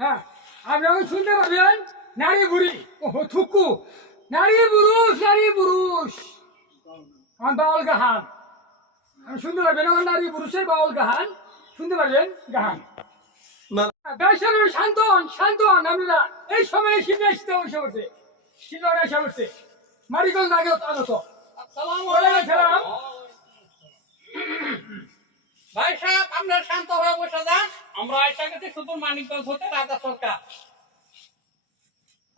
হ্যাঁ আপনি এখন শুনতে পাবেন নারী বুড়ি ও থুকু নারী পুরুষ আমার বাউল গাহান আমি শুনতে পারবেন এখন নারী পুরুষের বাউল গাহান শুনতে পারবেন গাহান ব্যবসায়ী শান্তন আমরা এই সময়ে শীতে এসে বসে বসে শীতল এসে বসে মারিগঞ্জ আগে আগত সালাম ভাই সাহেব আপনার শান্ত হয়ে বসে যান। আমরা এসে গেছি শুধু মানিকগঞ্জ হতে রাজা সরকার।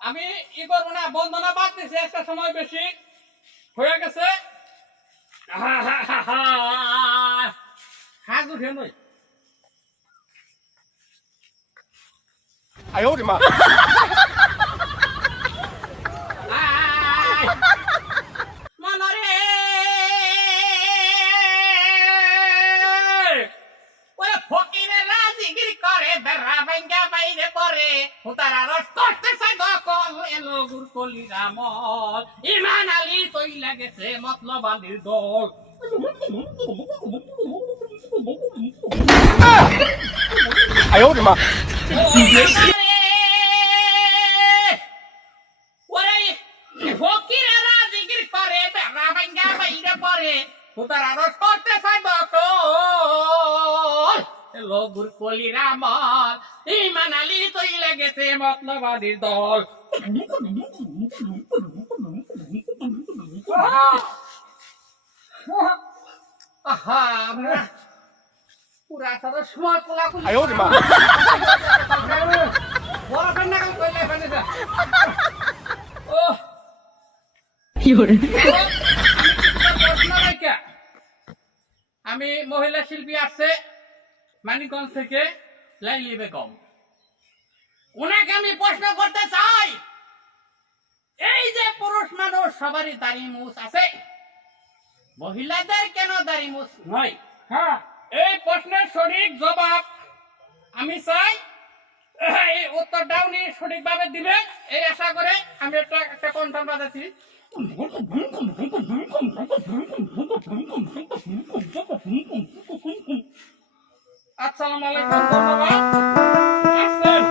আমি কি করবো না বন্দনা বাদ দিছি একটা সময় বেশি হয়ে গেছে। হাত উঠে নই 哎呦我的妈！ মনরে ওরে ফকিরে রাজিগিরি করে বেড়া ভাঙ্গা বাইরে পরে হুতারা রস করতে চাই দকল এলো গুরকলি রামল ইমান আলী তৈ লাগেছে মতলব আলীর দল। 哎呦我的妈！ ওরে ফকিরে রাজিগিরি করে বেড়া ভাঙ্গা বাইরে পরে হুতারা রস করতে চাই দকল এলো গুরকলি রামল ইমান আলী তৈ লাগেছে মতলব আলীর দল। আহা আমরা পুরা সারা সময় পোলা 哎呦我的妈！ বড় ফেন্না কাল কইলে ফেন্না ও 有人， আমি মহিলা শিল্পী আছে মানিকগঞ্জ থেকে লাইলি বেগম ওনাকে আমি প্রশ্ন করতে চাই এই যে পুরুষ মানুষ সবারই দাড়ি মুছ আছে মহিলাদের কেন দাড়ি মুছ নয়? হ্যাঁ এই প্রশ্নের সঠিক জবাব আমি চাই এই উত্তরটা উনি সঠিকভাবে দিবেন এই আশা করে আমি একটা কণ্ঠন বাজাচ্ছি। আসসালামু আলাইকুম ধন্যবাদ আসেন।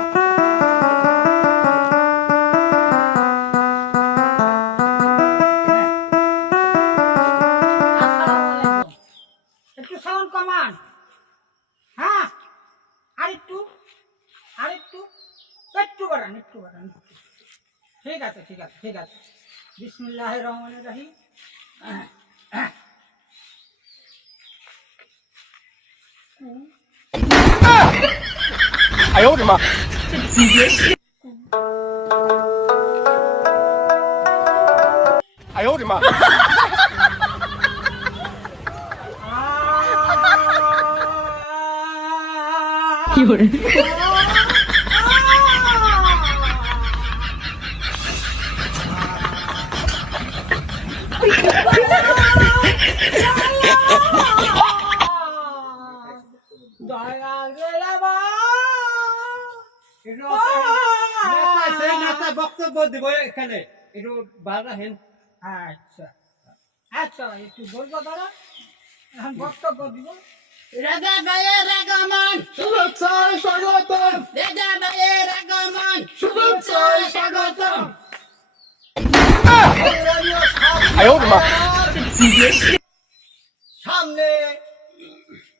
একটু সাউন্ড কমান হ্যাঁ আরেকটু একটু বাড়ান ঠিক আছে বিসমিল্লাহির রহমানির রহিম哎呦我的妈！ 哎呦我的妈！ 有人， বক্তব্য দিব এখানে একটু বাধা হেন। আচ্ছা একটু বলবো দাদা এখন বক্তব্য দিব রাজা ভাইয়ের আগমন শুভেচ্ছায় স্বাগতম। রাজা ভাইয়ের আগমন শুভেচ্ছায় স্বাগতম। 哎呦我的妈！ সামনে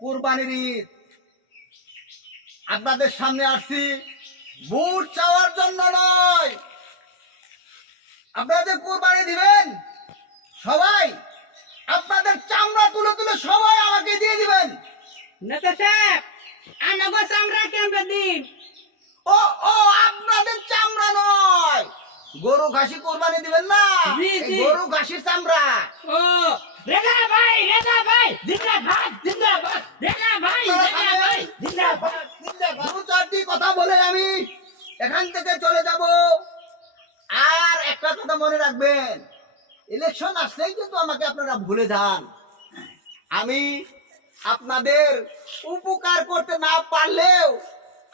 কুরবানির ঈদ আপনাদের সামনে আসছি ভোট চাওয়ার জন্য নয়। আপনারা যে কুরবানি দিবেন সবাই আপনাদের চামড়া তুলে তুলে সবাই আমাকে দিয়ে দিবেন। নেতা সাহেব আমাকে চামড়া কেমন দিন? ও ও আপনাদের চামড়া নয়, গরু ঘাসি কোরবানি দিবেন না, জি, এই জি। গরু ঘাসির চামড়া। ও রাজা ভাই জিন্দাবাদ রাজা ভাই জিন্দাবাদ। দু চারটি কথা বলে আমি এখান থেকে চলে যাব। আর একটা কথা মনে রাখবেন, ইলেকশন আসলেই কিন্তু আমাকে আপনারা ভুলে যান। আমি আপনাদের উপকার করতে না পারলেও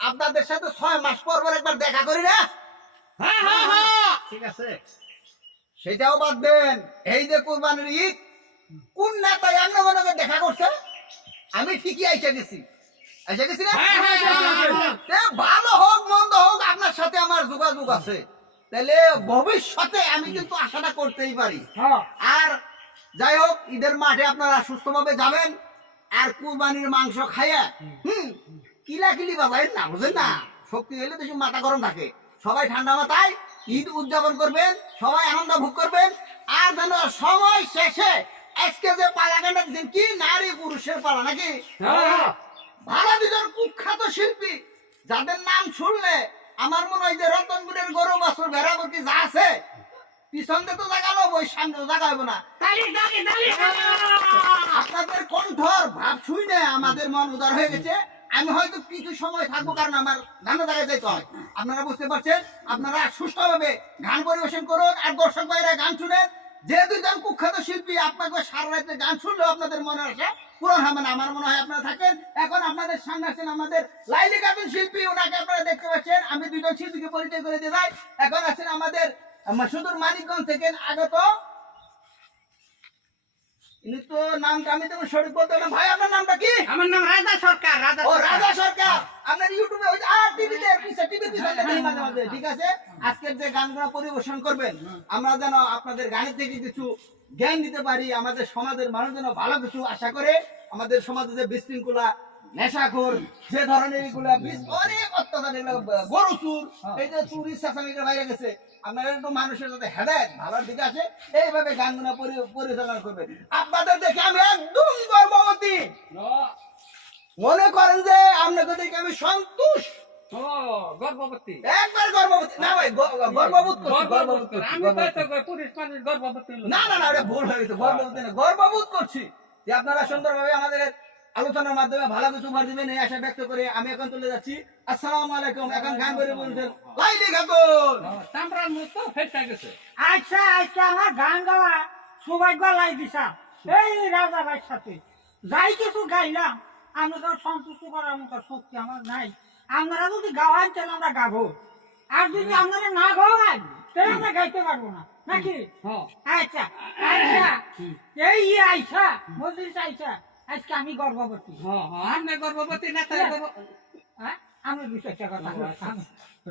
আপনাদের সাথে 6 মাস পর পর একবার দেখা করি না। হ্যাঁ ঠিক আছে, সেটাও বাদ দেন। এই যে কুরবানির ঈদ কোন নেতা এমন মনে দেখা করছে? আমি ঠিকই এসে গেছি না? হ্যাঁ। ভালো হোক মন্দ হোক যোগাযোগ আছে, তাহলে ভবিষ্যতে আমি কিন্তু আশাটা করতেই পারি। হ্যাঁ আর যাই হোক, ঈদের মাঠে আপনারা সুস্থভাবে যাবেন, আর কুরবানির মাংস খাইয়া কিলাকিলি বাজায় না, বুঝেন না, শক্তি হলে বেশি মাথা গরম থাকে। সবাই ঠান্ডা মাথায় ঈদ উদযাপন করবেন, সবাই আনন্দ ভোগ করবেন। আর যেন সময় শেষে আজকে যে পালা গানটা দিন কি নারী পুরুষের পালা নাকি, হ্যাঁ ভালো দুজন কুখ্যাত শিল্পী যাদের নাম শুনলে আমার মনে হয় যে রতনপুরের গরু বাছুর ভেড়াবতি যা আছে পিছন দিয়ে তো জাগালো, ওই সামনে জায়গা হইব না। তালি তালি তালি আপনাদের কণ্ঠর ভাব শুনে আমাদের মন উদার হয়ে গেছে। আমি হয়তো কিছু সময় থাকবো, কারণ আমার গান জায়গায় যাইতে হয়। আপনারা বুঝতে পারছেন, আপনারা সুষ্ঠুভাবে গান পরিবেশন করুন, আর দর্শক ভাইরা গান শুনেন। যে দুজন কুখ্যাত শিল্পী আপনাকে সারা রাতে গান শুনলেও আপনাদের মনে আসে পূরণ হবে না, আমার মনে হয় আপনারা থাকেন। এখন আপনাদের সামনে আছেন আমাদের লাইলি খাতুন শিল্পী, ওনাকে আপনারা দেখতে পাচ্ছেন। আমি দুজন শিল্পীকে পরিচয় করে দিয়ে যাই। এখন আছেন আমাদের সুদূর মানিকগঞ্জ থেকে আগত, ইনি তো নামটা আমি তেমন সঠিক বলতে পারলাম। ভাই আপনার নামটা কি? আমার নাম রাজা সরকার। রাজা ও রাজা সরকার। আপনার ইউটিউবে ওই আর টিভিতে টিভির পিছনে দেখি মাঝে মাঝে। ঠিক আছে, আজকের যে গানগুলো পরিবেশন করবেন, আমরা যেন আপনাদের গানের থেকে কিছু জ্ঞান দিতে পারি, আমাদের সমাজের মানুষ যেন ভালো কিছু আশা করে। আমাদের সমাজে যে বিশৃঙ্খলা, নেশাখোর, যে ধরনের এগুলা অনেক অত্যাচার, এগুলো গরু চুর, এই যে চুরি চাচামিকে বাইরে গেছে, আপনারা একটু মানুষের যাতে হেদায়েত ভালোর দিকে আসে এইভাবে গানগুলো পরিচালনা করবেন। আপনাদের দেখে আমি একদম গর্ববতী, মনে করেন যে আপনাকে দেখে আমি সন্তুষ্ট, ও গর্ভবতী। একবার গর্ববতী না ভাই, গর্ববোধ করছি, গর্ববোধ করছি, আমি গর্ববোধ তো কই পুরুষ মানুষ গর্ভবতী হলো। না না না, এটা ভুল হয়ে গেছে, গর্ববোধ না, গর্ববোধ করছি যে আপনারা সুন্দরভাবে আমাদের আলোচনার মাধ্যমে ভালো কিছু উপহার দিবেন, এই আশা ব্যক্ত করে আমি এখন চলে যাচ্ছি। আসসালামু আলাইকুম। এখন গান করে বলছেন লাইলি খাতুন। চামড়ার মুখ তো ফেটে গেছে। আচ্ছা আজকে আমার গান গাওয়া সৌভাগ্য লাই দিছা এই রাজা ভাইয়ের সাথে যাই কিছু গাইলাম, আমরা তো সন্তুষ্ট করার মতো শক্তি আমার নাই। আপনারা যদি গাওয়ান তাহলে আমরা গাবো, আর যদি আপনারা না গাওয়ান তাহলে আমরা গাইতে পারবো না নাকি? আচ্ছা আচ্ছা, এই আইসা মজলিস আইসা, আজকে আমি গর্ভবতী। আপনি গর্ভবতী না তাই হ্যাঁ, আমি বিষয়টা কথা বলতাম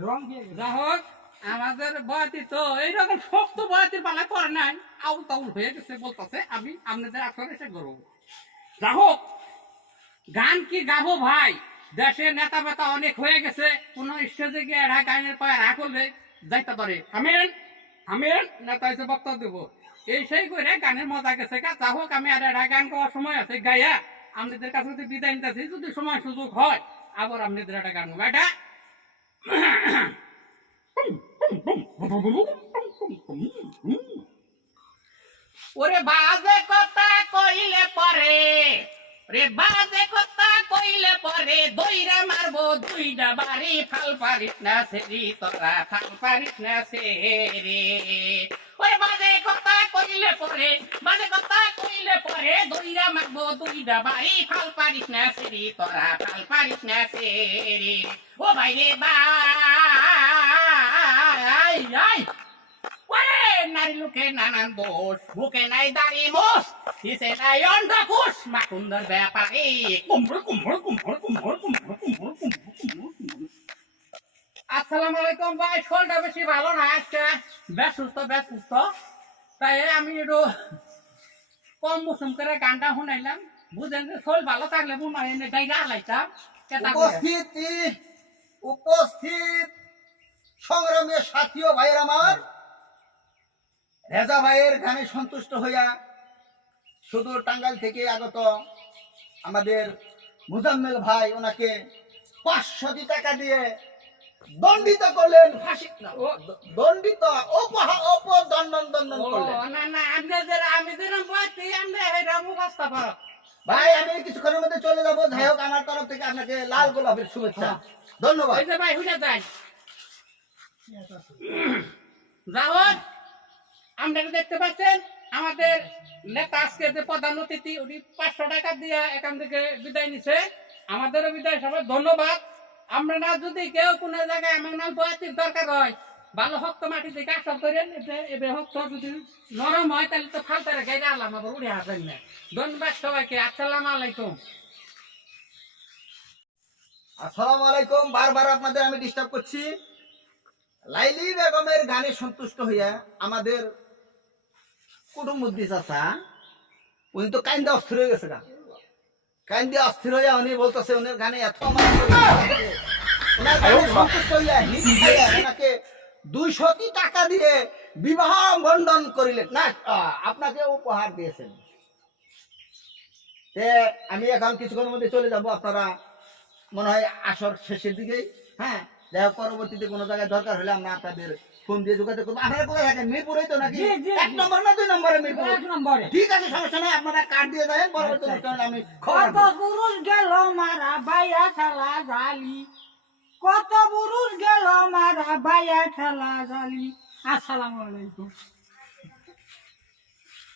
রং দিয়ে যা হোক, আমাদের বয়াতি তো এইরকম শক্ত বয়াতির পালা করে নাই, আউল তাউল হয়ে গেছে বলতেছে। আমি আপনাদের আসলে সে করবো। যা হোক, গান কি গাবো ভাই, দেশের নেতা বেতা অনেক হয়ে গেছে, কোন স্টেজে গিয়ে এরা গানের পায়ে রা করলে যাইতে পারে, আমেন নেতা হিসেবে বক্তব্য দেবো, এই সেই করে গানের মজা গেছে। যা হোক, আমি আর এরা গান গাওয়ার সময় আছে গাইয়া আপনাদের কাছে যদি বিদায় নিতেছি, যদি সময় সুযোগ হয় আবার আপনাদের একটা গান গাবো। এটা ওরে বাজে কথা কইলে পরে, রে বাজে কথা কইলে পরে দইরা মারবো দুইটা বাড়ি, ফাল পারিস না সেরি তোরা, ফাল পারিস না সেরে। ওরে বাজে কথা কইলে পরে, বাজে কথা কইলে পরে দইরা মারবো দুইটা বাড়ি, ফাল পারিস না সেরি তোরা, ফাল পারিস না সেরে। ও ভাই রে ভাই, ওরে নারী লোকে নানান দোষ, মুখে নাই দাড়ি মোষ, কিসে নাই অন্ধকুশ, মাকুন্দর ব্যাপারে কুমড়ো কুমড়ো কুমড়ো কুমড়ো কুমড়ো কুমড়ো কুমড়ো কুমড়ো। আসসালামু আলাইকুম ভাই, শরীরটা বেশি ভালো না আজকে, বেশ সুস্থ, তাই আমি একটু কম মুসুম করে গানটা শুনাইলাম। বুঝেন যে শরীর ভালো থাকলে বুমাই এনে গাইরা আলাইতাম। উপস্থিত সংগ্রামের সাথী ও ভাইয়ের আমার, রেজা ভাইয়ের গানে সন্তুষ্ট হইয়া সুদূর টাঙ্গাইল থেকে আগত আমাদের মুজাম্মেল ভাই ওনাকে 500 টাকা দিয়ে দণ্ডিত করলেন, ফাঁসি দণ্ডিত অপদণ্ডন করলেন। না না, আমি যেরকম বলছি আমরা এরকম মুখস্থ পারো ভাই, আমি কিছুক্ষণের মধ্যে চলে যাবো। যাই হোক, আমার তরফ থেকে আপনাকে লাল গোলাপের শুভেচ্ছা, ধন্যবাদ। এই যে ভাই হুজা যাই। যাও, আপনারা দেখতে পাচ্ছেন আমাদের নেতা আজকে যে প্রধান অতিথি, উনি 500 টাকা দিয়ে এখান থেকে বিদায় নিছে। আমাদেরও বিদায় সবাই ধন্যবাদ। আপনারা যদি কেউ কোনো জায়গায় আমার নাম বয়াতির দরকার হয়, ভালো শক্ত মাটি থেকে আশা করেন, এবার শক্ত যদি নরম হয় তাহলে তো ফালতারে গাইরে আলাম, আবার উড়ে আসেন না। ধন্যবাদ সবাইকে, আসসালামু আলাইকুম। আসসালামু আলাইকুম। বারবার আপনাদের আমি ডিস্টার্ব করছি। লাইলি বেগমের গানে সন্তুষ্ট হইয়া আমাদের কুটুম্বুদ্দি চাচা উনি তো কাইন্দা অস্থির হয়ে গেছে গা। কাইন্দা অস্থির হইয়া উনি বলতেছে উনার গানে এত আমার ওনার গানে সন্তুষ্ট হইয়া হিট হইয়া ওনাকে 200 টাকা দিয়ে বিবাহ বন্ধন করিলেন না, আপনাকে উপহার দিয়েছেন। আমি এখন কিছুক্ষণের মধ্যে চলে যাব, আপনারা মনে হয় আসর শেষের দিকেই, হ্যাঁ যাই হোক পরবর্তীতে কোনো জায়গায় দরকার হলে আমরা আপনাদের ফোন দিয়ে যোগাযোগ করবো। আপনারা কোথায় থাকেন? মিরপুরেই তো নাকি? জি, জি, 1 নম্বর না 2 নম্বরে মিরপুর? 1 নম্বরে। ঠিক আছে, সমস্যা নাই, আপনারা কার্ড দিয়ে দেন, পরবর্তী অনুষ্ঠানে আমি খবর কত রাখবো। পুরুষ গেল মারা বাইয়া ঠেলা জালি, কত পুরুষ গেল মারা বাইয়া ঠেলা জালি। আসসালামু আলাইকুম।